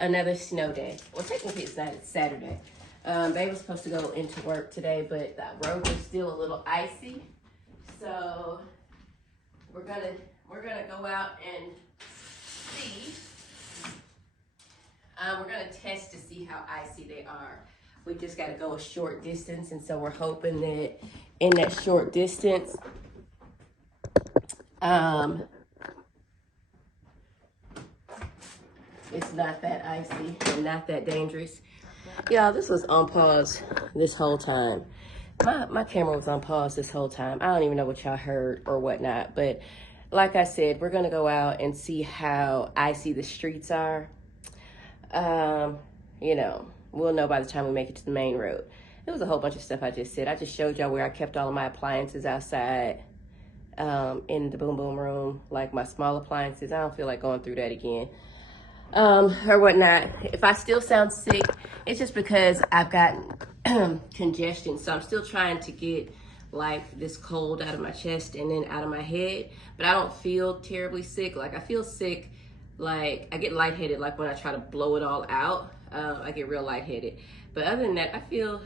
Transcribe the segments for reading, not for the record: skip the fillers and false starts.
another snow day. Well, technically it's not, it's Saturday. Babe was supposed to go into work today, but the roads are still a little icy. So we're gonna go out and see. We're gonna test to see how icy they are. We just gotta go a short distance, and so we're hoping that in that short distance, it's not that icy and not that dangerous. Y'all, this was on pause this whole time. My camera was on pause this whole time. I don't even know what y'all heard or whatnot, but like I said, we're gonna go out and see how icy the streets are. You know, we'll know by the time we make it to the main road. There was a whole bunch of stuff I just said. I just showed y'all where I kept all of my appliances outside in the boom boom room, like my small appliances. I don't feel like going through that again. Or whatnot. If I still sound sick, it's just because I've gotten congestion. So I'm still trying to get like this cold out of my chest and then out of my head. But I don't feel terribly sick. Like I feel sick, like I get lightheaded, like when I try to blow it all out. I get real lightheaded. But other than that, I feel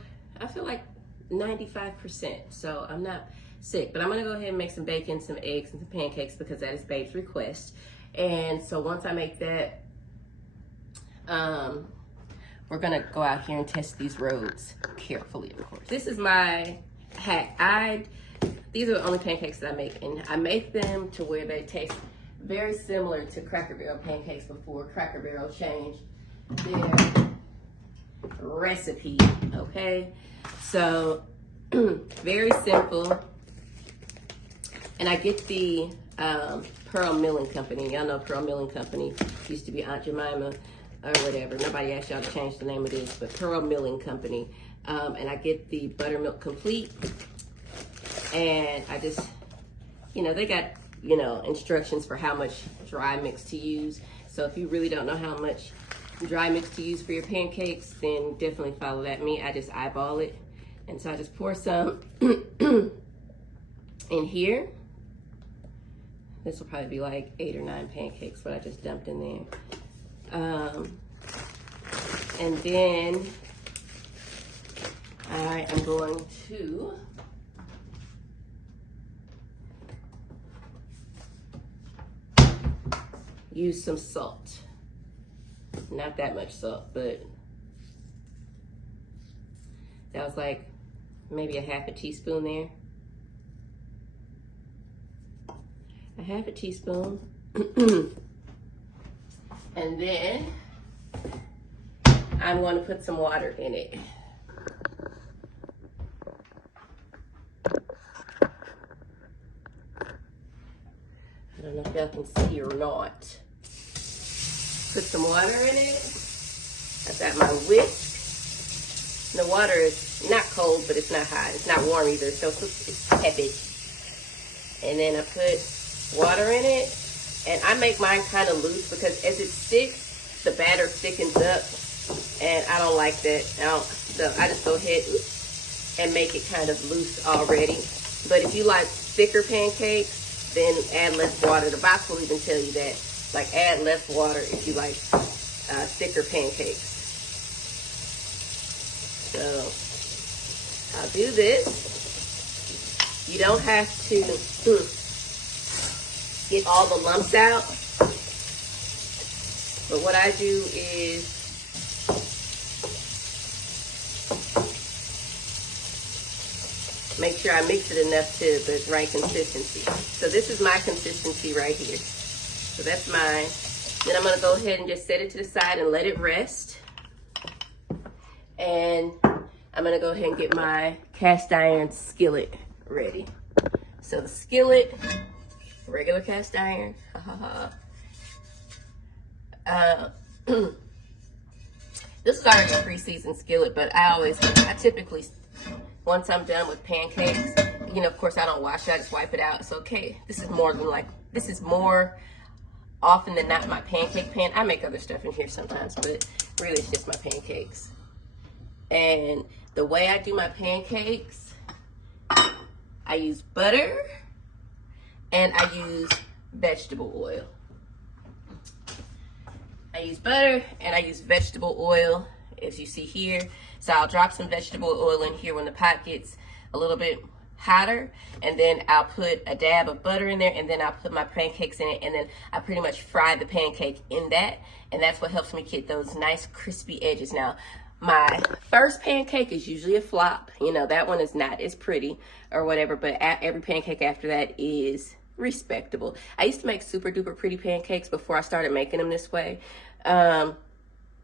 like 95%. So I'm not sick. But I'm gonna go ahead and make some bacon, some eggs, and some pancakes because that is Babe's request. And so once I make that, we're gonna go out here and test these roads carefully, of course. This is my hack. These are the only pancakes that I make, and I make them to where they taste very similar to Cracker Barrel pancakes before Cracker Barrel changed their recipe, okay? So, very simple. And I get the Pearl Milling Company. Y'all know Pearl Milling Company used to be Aunt Jemima or whatever. Nobody asked y'all to change the name of this, but Pearl Milling Company. And I get the Buttermilk Complete. And I just, you know, they got, you know, instructions for how much dry mix to use. So if you really don't know how much dry mix to use for your pancakes, then definitely follow that. I just eyeball it. And so I just pour some in here. This will probably be like 8 or 9 pancakes, what I just dumped in there. And then I am going to use some salt. Not that much salt, but that was like maybe a half a teaspoon there. A half a teaspoon. And then I'm going to put some water in it. I don't know if y'all can see or not. Put some water in it. I've got my whisk. The water is not cold, but it's not hot. It's not warm either, so it's tepid. And then I put water in it. And I make mine kind of loose because as it sticks, the batter thickens up. And I don't like that. So I just go ahead and make it kind of loose already. But if you like thicker pancakes, then add less water. The box will even tell you that. Like, add less water if you like thicker pancakes. So I'll do this. You don't have to get all the lumps out. But what I do is make sure I mix it enough to the right consistency. So this is my consistency right here. So that's mine. Then I'm gonna go ahead and just set it to the side and let it rest. And I'm gonna go ahead and get my cast iron skillet ready. So the skillet, regular cast iron. This is already a pre-seasoned skillet, but I typically, once I'm done with pancakes, you know, of course I don't wash it, I just wipe it out. It's okay. This is more often than not my pancake pan. I make other stuff in here sometimes, but really it's just my pancakes. And the way I do my pancakes, I use butter and I use vegetable oil. I use butter and I use vegetable oil, as you see here. So I'll drop some vegetable oil in here when the pot gets a little bit hotter, and then I'll put a dab of butter in there, and then I'll put my pancakes in it, and then I pretty much fry the pancake in that, and that's what helps me get those nice crispy edges. Now, my first pancake is usually a flop. You know, that one is not as pretty or whatever, but every pancake after that is respectable. I used to make super duper pretty pancakes before I started making them this way.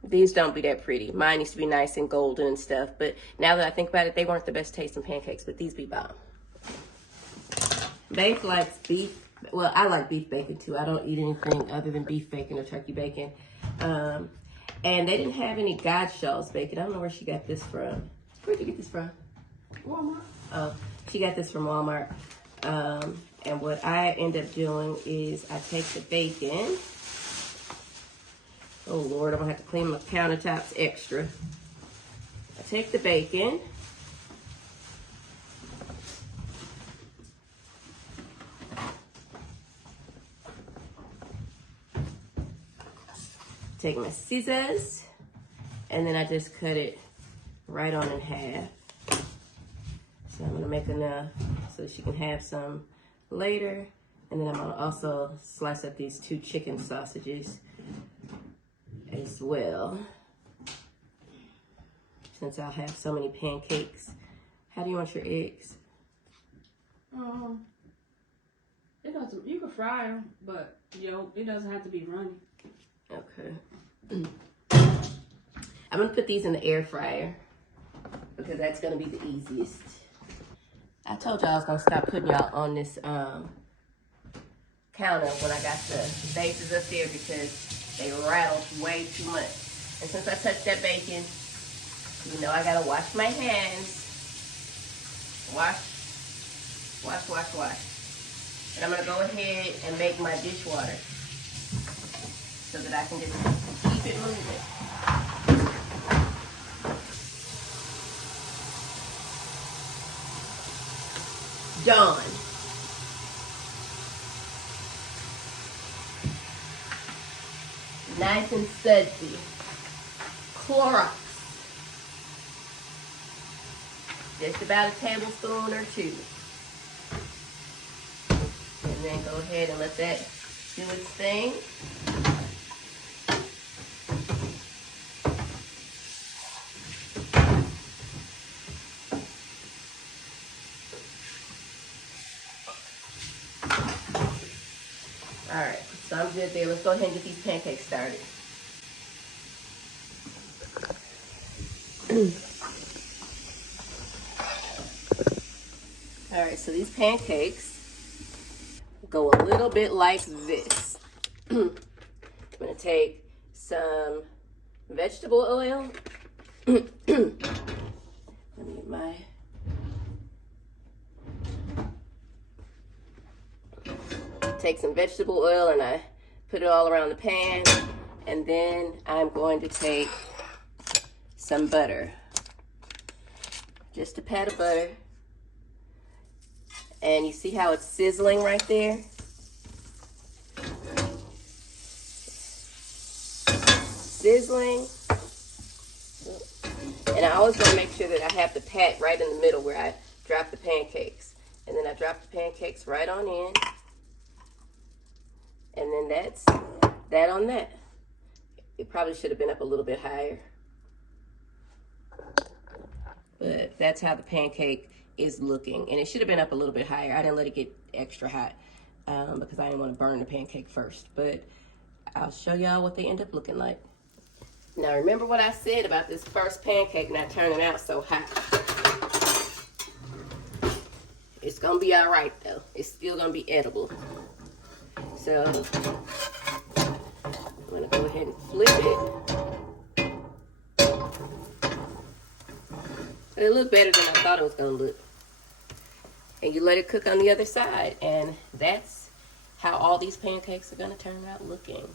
These don't be that pretty. Mine used to be nice and golden and stuff, but now that I think about it, they weren't the best tasting pancakes, but these be bomb. Babe likes beef. Well, I like beef bacon too. I don't eat anything other than beef bacon or turkey bacon. And they didn't have any Godshaw's bacon. I don't know where she got this from. Where'd you get this from? Walmart. Oh, she got this from Walmart. And what I end up doing is I take the bacon. Oh Lord, I'm gonna have to clean my countertops extra. I take the bacon. Take my scissors, and then I just cut it right on in half. So I'm gonna make enough so she can have some later. And then I'm gonna also slice up these 2 chicken sausages as well, since I'll have so many pancakes. How do you want your eggs? It doesn't. You can fry them, but it doesn't have to be runny. Okay. I'm gonna put these in the air fryer because that's gonna be the easiest. I told y'all I was gonna stop putting y'all on this counter when I got the bases up there because they rattled way too much. And since I touched that bacon, you know I gotta wash my hands. Wash. And I'm gonna go ahead and make my dishwater so that I can just keep it moving. Done. Nice and sudsy. Clorox. Just about a tablespoon or 2. And then go ahead and let that do its thing. All right, so I'm good there. Let's go ahead and get these pancakes started. All right, so these pancakes go a little bit like this. I'm gonna take some vegetable oil. Let me get my take some vegetable oil and I put it all around the pan, and then I'm going to take some butter, just a pat of butter, and you see how it's sizzling right there? Sizzling. And I always want to make sure that I have the pat right in the middle where I drop the pancakes. And then I drop the pancakes right on in. And then that's that on that. It probably should have been up a little bit higher. But that's how the pancake is looking. And it should have been up a little bit higher. I didn't let it get extra hot because I didn't want to burn the pancake first. But I'll show y'all what they end up looking like. Now remember what I said about this first pancake not turning out so hot. It's going to be all right though. It's still going to be edible. So I'm going to go ahead and flip it. It looked better than I thought it was going to look. And you let it cook on the other side. And that's how all these pancakes are going to turn out looking.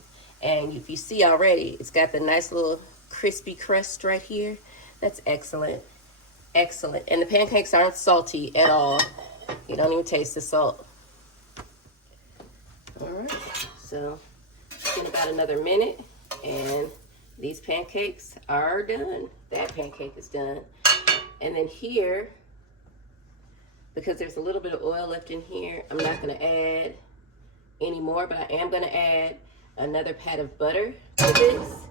And if you see already, it's got the nice little crispy crust right here. That's excellent. Excellent. And the pancakes aren't salty at all. You don't even taste the salt. All right. So in about another minute And these pancakes are done. That pancake is done. And then here, because there's a little bit of oil left in here, I'm not gonna add any more, but I am gonna add another pat of butter to this,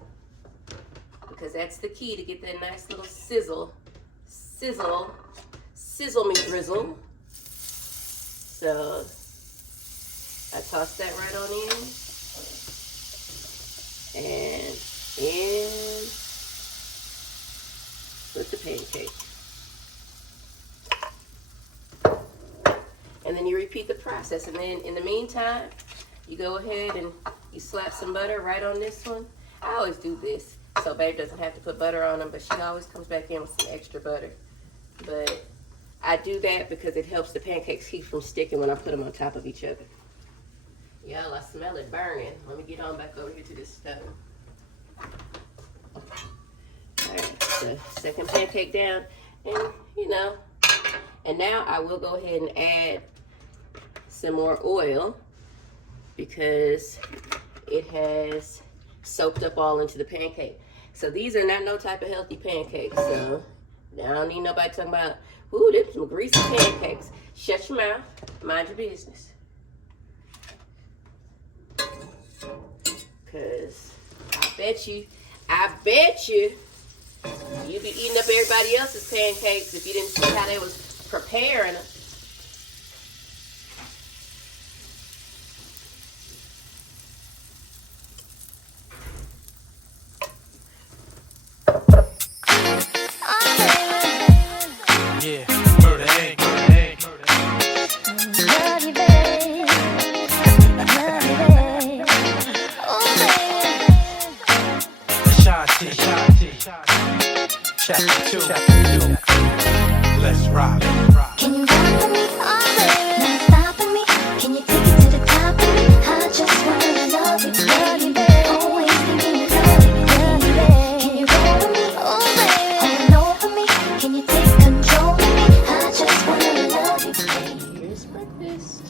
because that's the key to get that nice little sizzle me drizzle. So I toss that right on in, and in with the pancake. And then you repeat the process. And then in the meantime, you go ahead and you slap some butter right on this one. I always do this, so babe doesn't have to put butter on them, but she always comes back in with some extra butter. But I do that because it helps the pancakes keep from sticking when I put them on top of each other. Y'all, I smell it burning. Let me get on back over here to this stove. All right, the second pancake down, and you know, and now I will go ahead and add some more oil because it has soaked up all into the pancake. So these are not no type of healthy pancakes. So I don't need nobody talking about, ooh, there's some greasy pancakes. Shut your mouth, mind your business. Cause I bet you, you'd be eating up everybody else's pancakes if you didn't see how they was preparing them. Chapter 2. Let's rock. Can you run for me? Alright. Not stopping me. Can you take it to the top of me? I just wanna love you, baby. Always thinking you love me, baby. Can you roll with me? Alright. Hold over me. Can you take control of me? I just wanna love you, baby. Here's breakfast.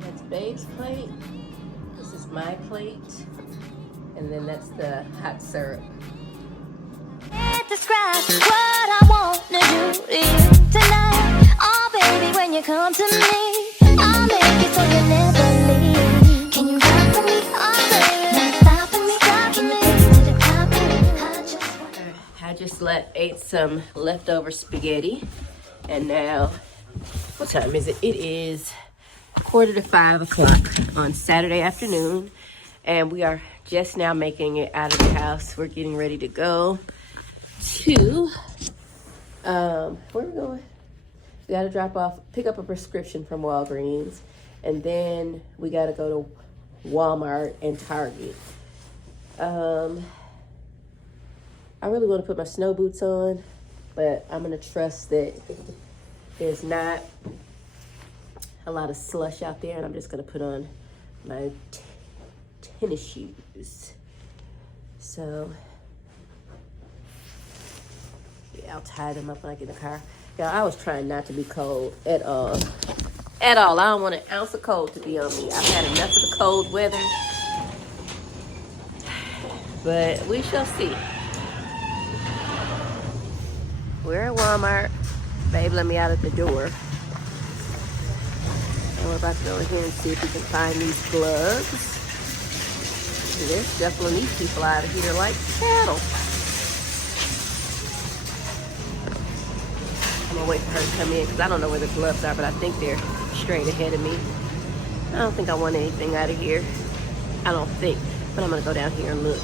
That's babe's plate. This is my plate. And then that's the hot syrup. Can't describe what I want to do to you tonight. Oh, baby, when you come to me, I'll make it so you never leave. Can you run for me? Oh, baby, not stopping me. Can you take it to the top of me? I just ate some leftover spaghetti. And now, what time is it? It is 4:45 on Saturday afternoon. And we are just now making it out of the house. We're getting ready to go to, where are we going? We gotta pick up a prescription from Walgreens. And then we gotta go to Walmart and Target. I really wanna put my snow boots on, but I'm gonna trust that there's not a lot of slush out there, and I'm just gonna put on my tennis shoes. So yeah, I'll tie them up when I get in the car. Yeah, I was trying not to be cold at all. I don't want an ounce of cold to be on me. I've had enough of the cold weather, but we shall see. We're at Walmart. Babe let me out at the door, and we're about to go in here and see if we can find these gloves. They're shuffling these people out of here like cattle. I'm gonna wait for her to come in because I don't know where the gloves are, but I think they're straight ahead of me. I don't think I want anything out of here. I don't think, but I'm gonna go down here and look.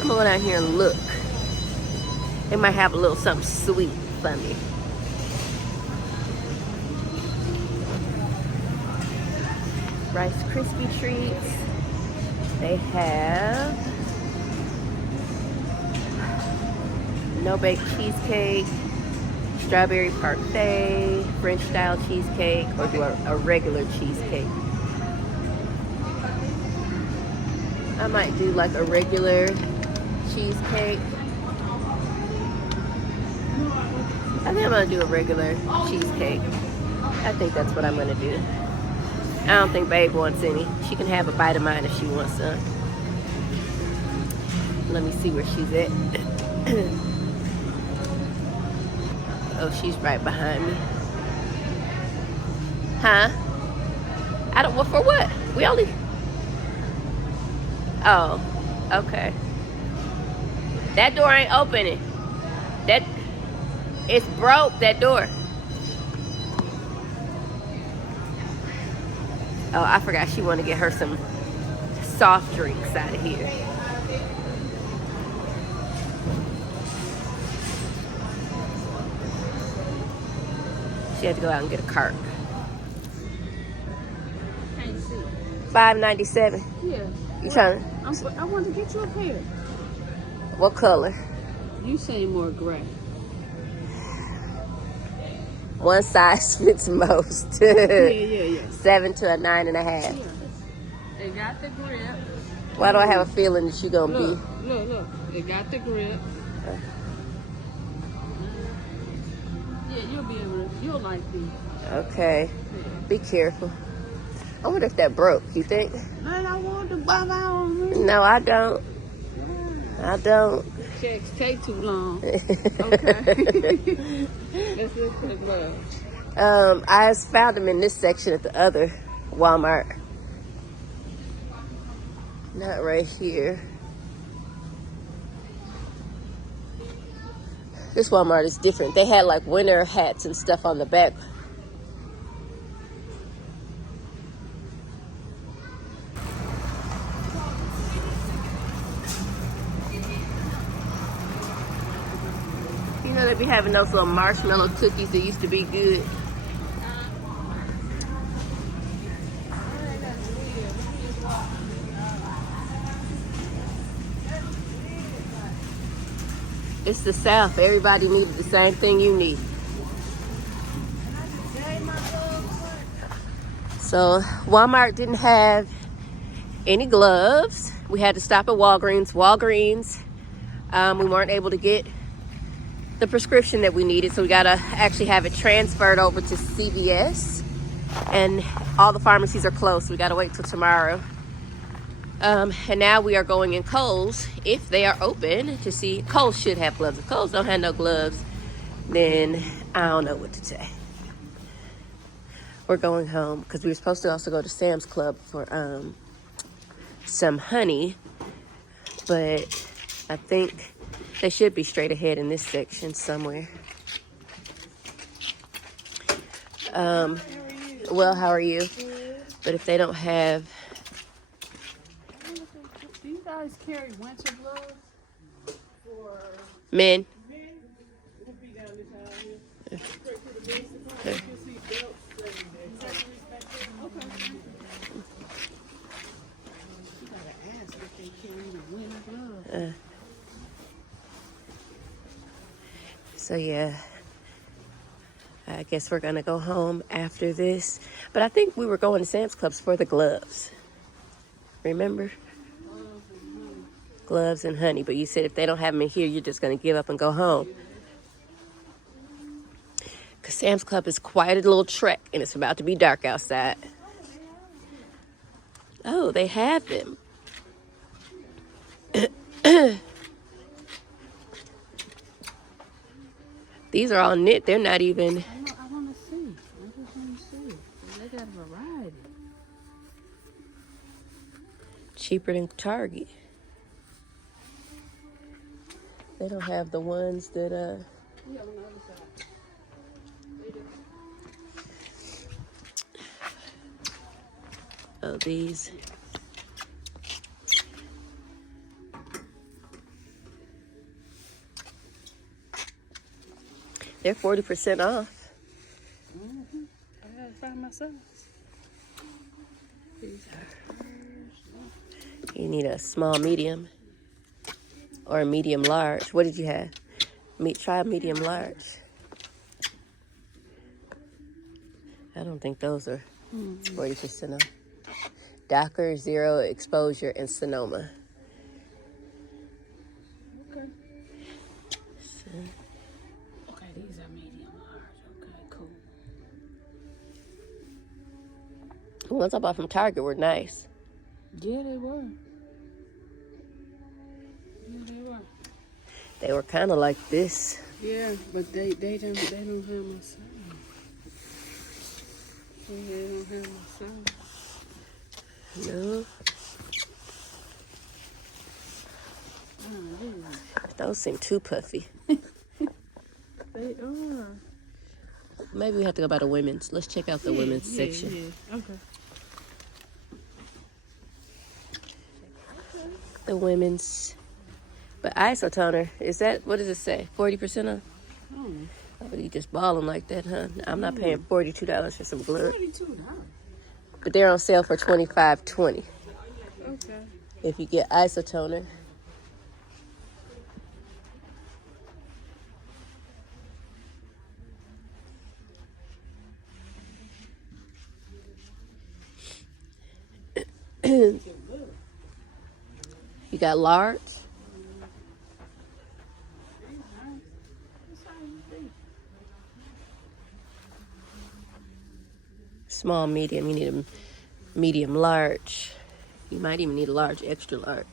I'm gonna go down here and look. They might have a little something sweet for me. Rice Krispie treats. They have no-bake cheesecake, strawberry parfait, French style cheesecake, or do a regular cheesecake. I might do like a regular cheesecake. I think I'm gonna do a regular cheesecake. I think that's what I'm gonna do. I don't think Babe wants any. She can have a bite of mine if she wants some. Let me see where she's at. Oh, she's right behind me. Huh? I don't, well, for what? We only, oh, okay. That door ain't opening. That, it's broke, that door. Oh, I forgot she wanted to get her some soft drinks out of here. She had to go out and get a cart. Can't see. $5.97. Yeah. You trying? I want to get you a pair. What color? You say more gray. One size fits most. Yeah. 7 to a 9.5. Yeah. They got the grip. Why do I have a feeling that you're gonna Look. They got the grip. Yeah, you'll like these. Okay. Be careful. I wonder if that broke. You think? Man, I want to buy my own. No, I don't. I don't. Checks take too long. Okay. Let's look for the gloves. I found them in this section at the other Walmart. Not right here. This Walmart is different. They had like winter hats and stuff on the back. You know, they be having those little marshmallow cookies that used to be good. It's the South. Everybody needed the same thing you need. So Walmart didn't have any gloves. We had to stop at Walgreens. We weren't able to get the prescription that we needed, so we gotta actually have it transferred over to CVS, and all the pharmacies are closed, so we gotta wait till tomorrow. And now we are going in Kohl's, if they are open, to see. Kohl's should have gloves. If Kohl's don't have no gloves, then I don't know what to say. We're going home because we were supposed to also go to Sam's Club for some honey, but I think they should be straight ahead in this section somewhere. Well, how are you? But if they don't have... Do you guys carry winter gloves? For men? we'll be down this aisle here. Straight to the basic one. You can see belts and okay. You gotta ask if they carry the winter gloves. So yeah, I guess we're gonna go home after this. But I think we were going to Sam's Clubs for the gloves. Remember? Gloves and honey. But you said if they don't have them in here, you're just gonna give up and go home. Because Sam's Club is quite a little trek, and it's about to be dark outside. Oh, they have them. These are all knit. They're not even... I want to see. I just want to see. They got a variety. Cheaper than Target. They don't have the ones that... Yeah, on the other side. They do. Oh, these. They're 40% off. I gotta find myself. These are... You need a small medium or a medium large. What did you have? Try a medium large. I don't think those are 40% off. Docker, Zero Exposure, and Sonoma. Okay. Okay, these are medium large. Okay, cool. ones I bought from Target were nice. Yeah, they were. Yeah, they were. They were kind of like this. Yeah, but they don't have my size. They don't have my size. No. Those seem too puffy. They are. Maybe we have to go by the women's. Let's check out the women's section. Yeah, okay. The women's. But isotoner, is that, what does it say? 40% off? Oh, Oh, you just balling like that, huh? I'm not paying $42 for some glue. $42. But they're on sale for $25.20 Okay. if you get isotoner. You got large? Small, medium. You need a medium, large. You might even need a large, extra large.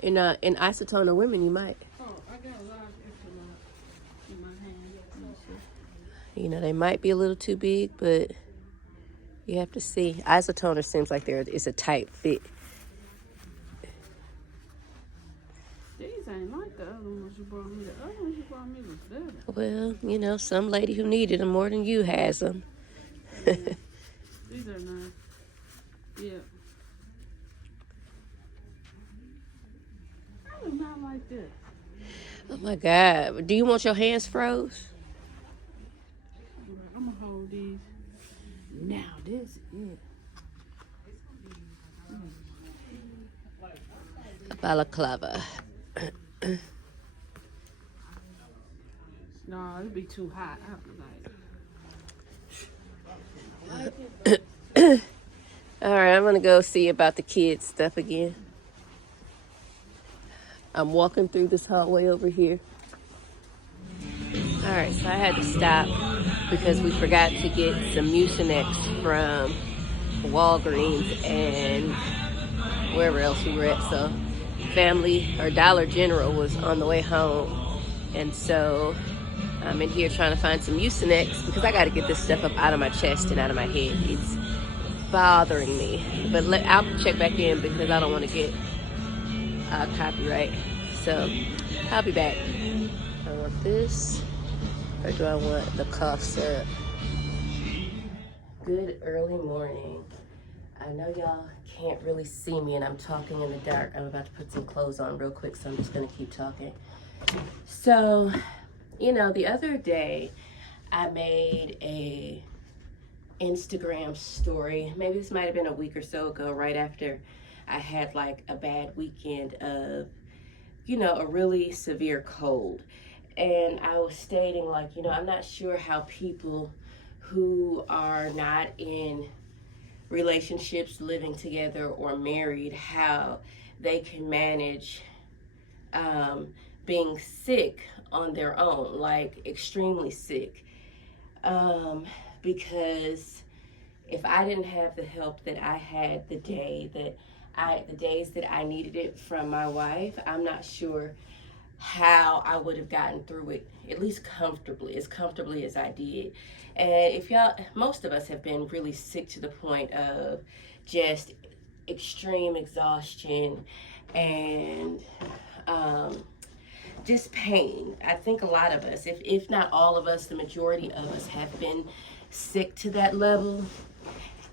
In isotoner women, you might. Oh, I got a large extra large in my hand. Let me see. You know, they might be a little too big, but you have to see. Isotoner seems like it's a tight fit. These ain't like the other ones you brought me. The other ones you brought me was better. Well, you know, some lady who needed them more than you has them. Yeah. These are nice. Yeah. I do not like this. Oh my God. Do you want your hands froze? I'm gonna hold these. Now this is it. Balaclava. No, it'd be too hot. I'd be like, All right, I'm gonna go see about the kids stuff again. I'm walking through this hallway over here. All right, so I had to stop because we forgot to get some Mucinex from Walgreens and wherever else we were at. So Family or Dollar General was on the way home, and so I'm in here trying to find some Mucinex because I got to get this stuff up out of my chest and out of my head. It's bothering me, but I'll check back in because I don't want to get copyright. So I'll be back. I want this, or do I want the cough syrup? Good early morning. I know y'all can't really see me and I'm talking in the dark. I'm about to put some clothes on real quick, so I'm just gonna keep talking. So, you know, the other day I made a Instagram story. Maybe this might have been a week or so ago, right after I had like a bad weekend of, you know, a really severe cold. And I was stating like, you know, I'm not sure how people who are not in relationships, living together or married, how they can manage being sick on their own, like extremely sick. Because if I didn't have the help that I had the days that I needed it from my wife, I'm not sure how I would have gotten through it, at least as comfortably as I did. And if y'all, most of us have been really sick to the point of just extreme exhaustion and just pain. I think a lot of us, if not all of us, the majority of us have been sick to that level.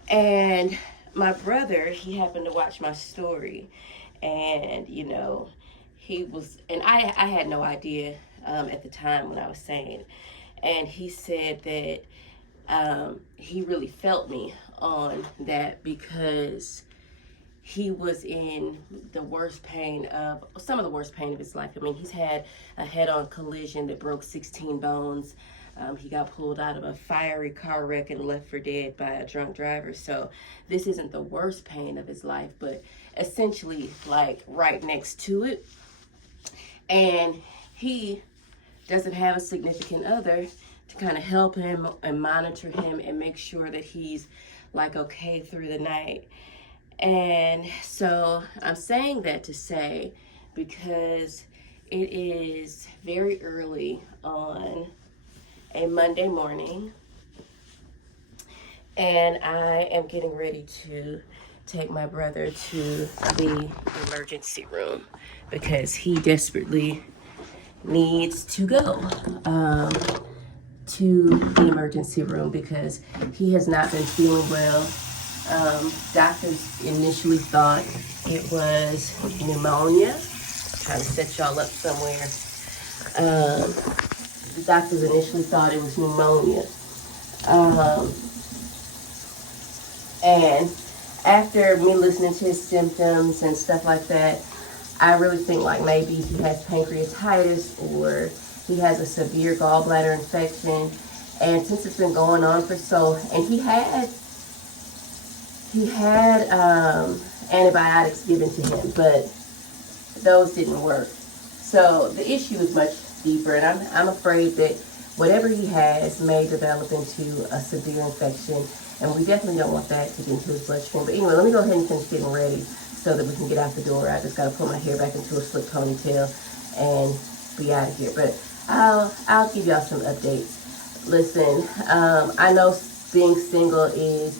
And my brother, he happened to watch my story, and you know, he was, and I had no idea at the time when I was saying, and he said that he really felt me on that because he was in the worst pain of, some of the worst pain of his life. I mean, he's had a head-on collision that broke 16 bones. He got pulled out of a fiery car wreck and left for dead by a drunk driver. So this isn't the worst pain of his life, but essentially like right next to it. And he doesn't have a significant other kind of help him and monitor him and make sure that he's like okay through the night. And so I'm saying that to say, because it is very early on a Monday morning, and I am getting ready to take my brother to the emergency room because he desperately needs to go to the emergency room because he has not been feeling well. Doctors initially thought it was pneumonia. I'm trying to set y'all up somewhere. The doctors initially thought it was pneumonia. And after me listening to his symptoms and stuff like that, I really think like maybe he has pancreatitis or he has a severe gallbladder infection. And since it's been going on for and he had antibiotics given to him, but those didn't work. So the issue is much deeper, and I'm afraid that whatever he has may develop into a severe infection, and we definitely don't want that to get into his bloodstream. But anyway, let me go ahead and finish getting ready so that we can get out the door. I just got to pull my hair back into a slick ponytail and be out of here. But I'll give y'all some updates. Listen, I know being single is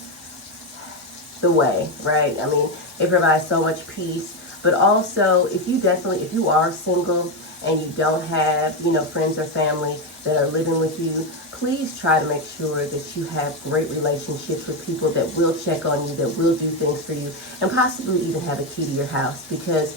the way, right? I mean, it provides so much peace, but also if you are single and you don't have, friends or family that are living with you, please try to make sure that you have great relationships with people that will check on you, that will do things for you, and possibly even have a key to your house, because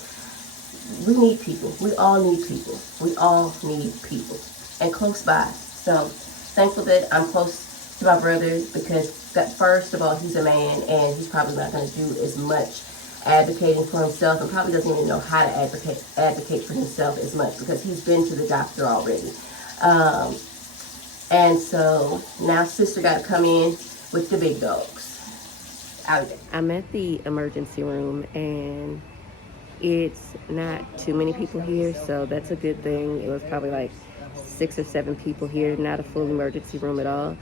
we need people. We all need people. We all need people. And close by. So thankful that I'm close to my brother, because first of all, he's a man and he's probably not going to do as much advocating for himself, and probably doesn't even know how to advocate for himself as much, because he's been to the doctor already. And so now sister got to come in with the big dogs. I'm at the emergency room, and it's not too many people here, so that's a good thing. It was probably like 6 or 7 people here, not a full emergency room at all.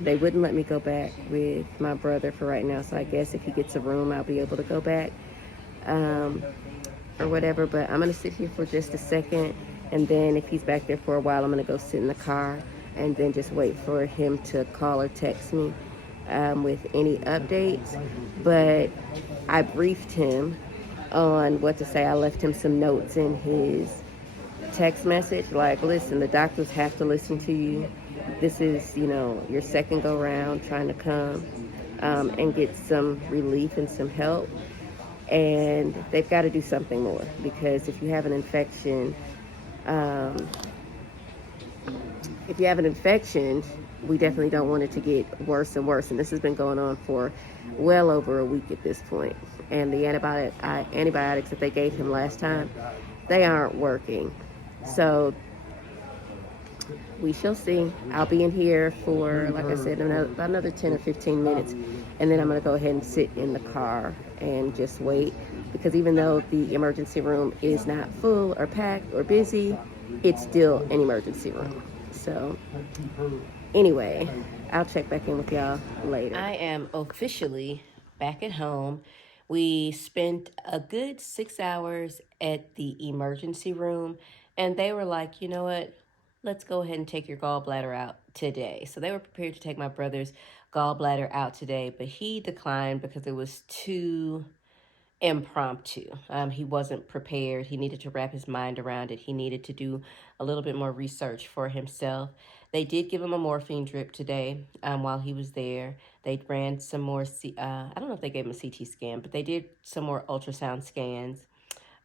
They wouldn't let me go back with my brother for right now, so I guess if he gets a room, I'll be able to go back, or whatever. But I'm gonna sit here for just a second, and then if he's back there for a while, I'm gonna go sit in the car and then just wait for him to call or text me with any updates. But I briefed him on what to say. I left him some notes in his text message, like, listen, the doctors have to listen to you. This is, your second go round trying to come and get some relief and some help. And they've got to do something more, because if you have an infection, we definitely don't want it to get worse and worse. And this has been going on for well over a week at this point. And the antibiotics that they gave him last time, they aren't working. So we shall see. I'll be in here for, like I said, about another 10 or 15 minutes. And then I'm going to go ahead and sit in the car and just wait. Because even though the emergency room is not full or packed or busy, it's still an emergency room. So anyway, I'll check back in with y'all later. I am officially back at home. We spent a good 6 hours at the emergency room, and they were like, you know what? Let's go ahead and take your gallbladder out today. So they were prepared to take my brother's gallbladder out today, but he declined because it was too impromptu. He wasn't prepared. He needed to wrap his mind around it. He needed to do a little bit more research for himself. They did give him a morphine drip today while he was there. They ran some more, I don't know if they gave him a CT scan, but they did some more ultrasound scans.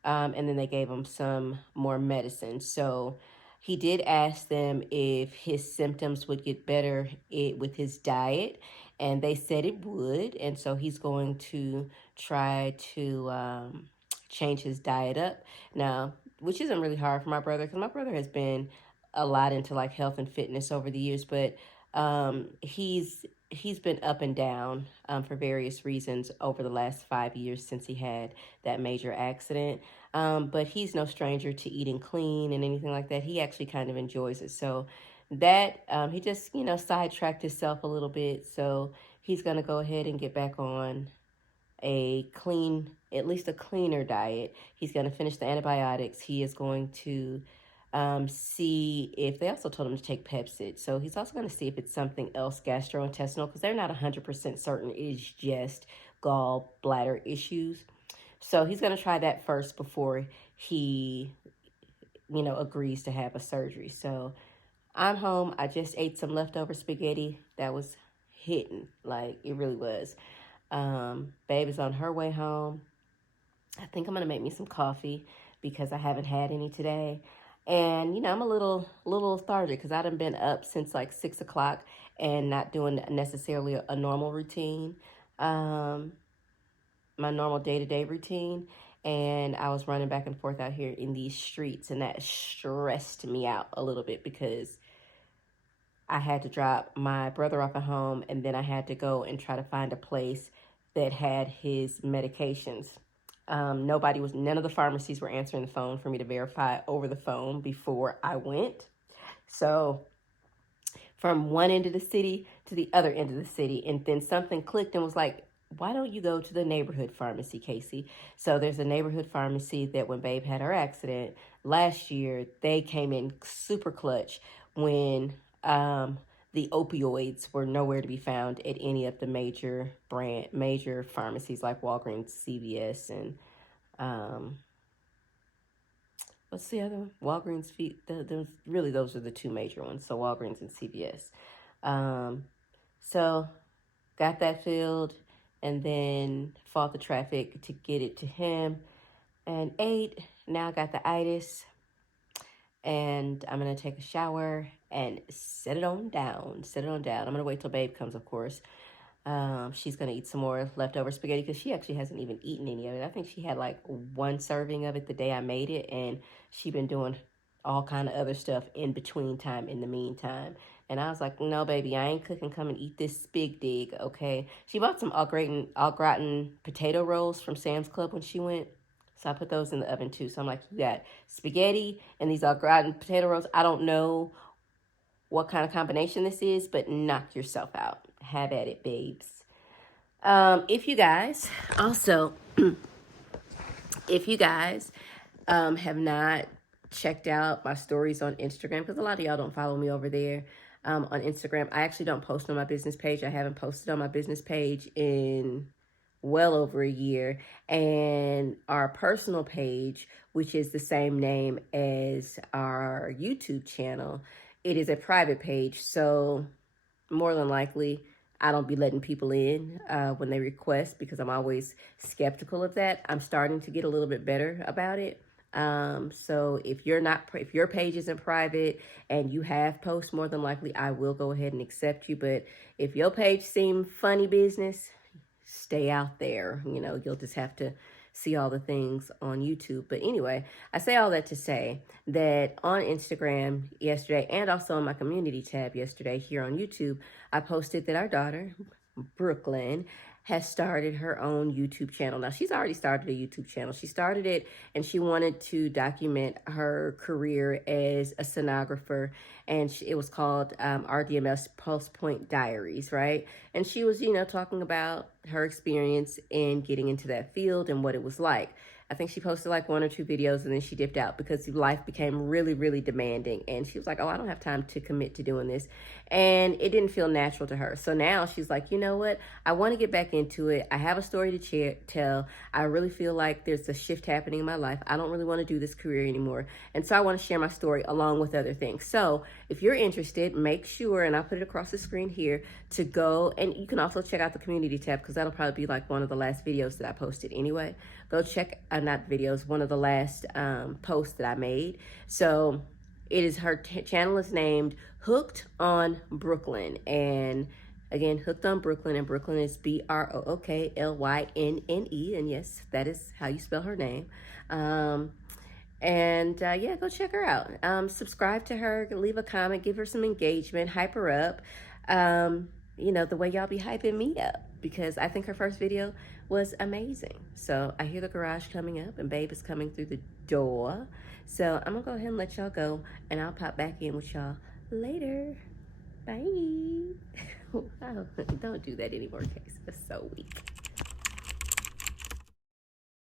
And then they gave him some more medicine. So he did ask them if his symptoms would get better with his diet, and they said it would. And so he's going to try to change his diet up now, which isn't really hard for my brother, because my brother has been a lot into like health and fitness over the years, but he's been up and down for various reasons over the last 5 years since he had that major accident. But he's no stranger to eating clean and anything like that. He actually kind of enjoys it. So that he just, you know, sidetracked himself a little bit. So he's going to go ahead and get back on a clean, at least a cleaner diet. He's going to finish the antibiotics. He is going to see if they also told him to take Pepsid. So he's also going to see if it's something else gastrointestinal, because they're not 100% certain it's just gallbladder issues. So he's going to try that first before he, you know, agrees to have a surgery. So I'm home. I just ate some leftover spaghetti that was hitting, like it really was. Babe is on her way home. I think I'm gonna make me some coffee because I haven't had any today. And you know, I'm a little lethargic because I done been up since like 6 o'clock and not doing necessarily a normal routine, um, my normal day-to-day routine. And I was running back and forth out here in these streets, and that stressed me out a little bit because I had to drop my brother off at home, and then I had to go and try to find a place that had his medications. None of the pharmacies were answering the phone for me to verify over the phone before I went. So from one end of the city to the other end of the city, and then something clicked and was like, why don't you go to the neighborhood pharmacy, Casey? So there's a neighborhood pharmacy that when Babe had her accident last year, they came in super clutch when the opioids were nowhere to be found at any of the major pharmacies like Walgreens, CVS, and what's the other one? Walgreens. Really, those are the two major ones. So Walgreens and CVS. So got that filled, and then fought the traffic to get it to him, and ate. Now I got the itis, and I'm gonna take a shower and set it on down. I'm gonna wait till Babe comes, of course. She's gonna eat some more leftover spaghetti because she actually hasn't even eaten any of it. I think she had like one serving of it the day I made it, and she been doing all kind of other stuff in between time in the meantime. And I was like, no, baby, I ain't cooking. Come and eat this big dig, okay? She bought some au gratin potato rolls from Sam's Club when she went. So I put those in the oven too. So I'm like, you got spaghetti and these au gratin potato rolls. I don't know what kind of combination this is, but knock yourself out. Have at it, babes. If you guys also, if you guys have not checked out my stories on Instagram, because a lot of y'all don't follow me over there on Instagram. I actually don't post on my business page. I haven't posted on my business page in well over a year. And our personal page, which is the same name as our YouTube channel, it is a private page. So more than likely, I don't be letting people in when they request, because I'm always skeptical of that. I'm starting to get a little bit better about it. So if your page isn't private and you have posts, more than likely I will go ahead and accept you. But if your page seems funny business, stay out there. You know, you'll just have to see all the things on YouTube. But anyway, I say all that to say that on Instagram yesterday, and also on my community tab yesterday here on YouTube, I posted that our daughter, Brooklynne, has started her own YouTube channel. Now, she's already started a YouTube channel. She started it and she wanted to document her career as a sonographer, and it was called RDMS Pulse Point Diaries, right? And she was, you know, talking about her experience in getting into that field and what it was like. I think she posted like 1 or 2 videos and then she dipped out because life became really, really demanding. And she was like, oh, I don't have time to commit to doing this. And it didn't feel natural to her. So now she's like, you know what? I want to get back into it. I have a story to tell. I really feel like there's a shift happening in my life. I don't really want to do this career anymore. And so I want to share my story along with other things. So if you're interested, make sure, and I'll put it across the screen here, to go, and you can also check out the community tab, because that'll probably be like one of the last videos that I posted anyway. Go check, not videos, one of the last posts that I made. So it is, her channel is named Hooked on Brooklynne. And again, Hooked on Brooklynne, and Brooklynne is Brooklynne. And yes, that is how you spell her name. Yeah, go check her out. Subscribe to her, leave a comment, give her some engagement, hype her up. You know, the way y'all be hyping me up, because I think her first video was amazing. So I hear the garage coming up and Babe is coming through the door. So I'm gonna go ahead and let y'all go, and I'll pop back in with y'all later. Bye. Wow, don't do that anymore, Case. It's so weak.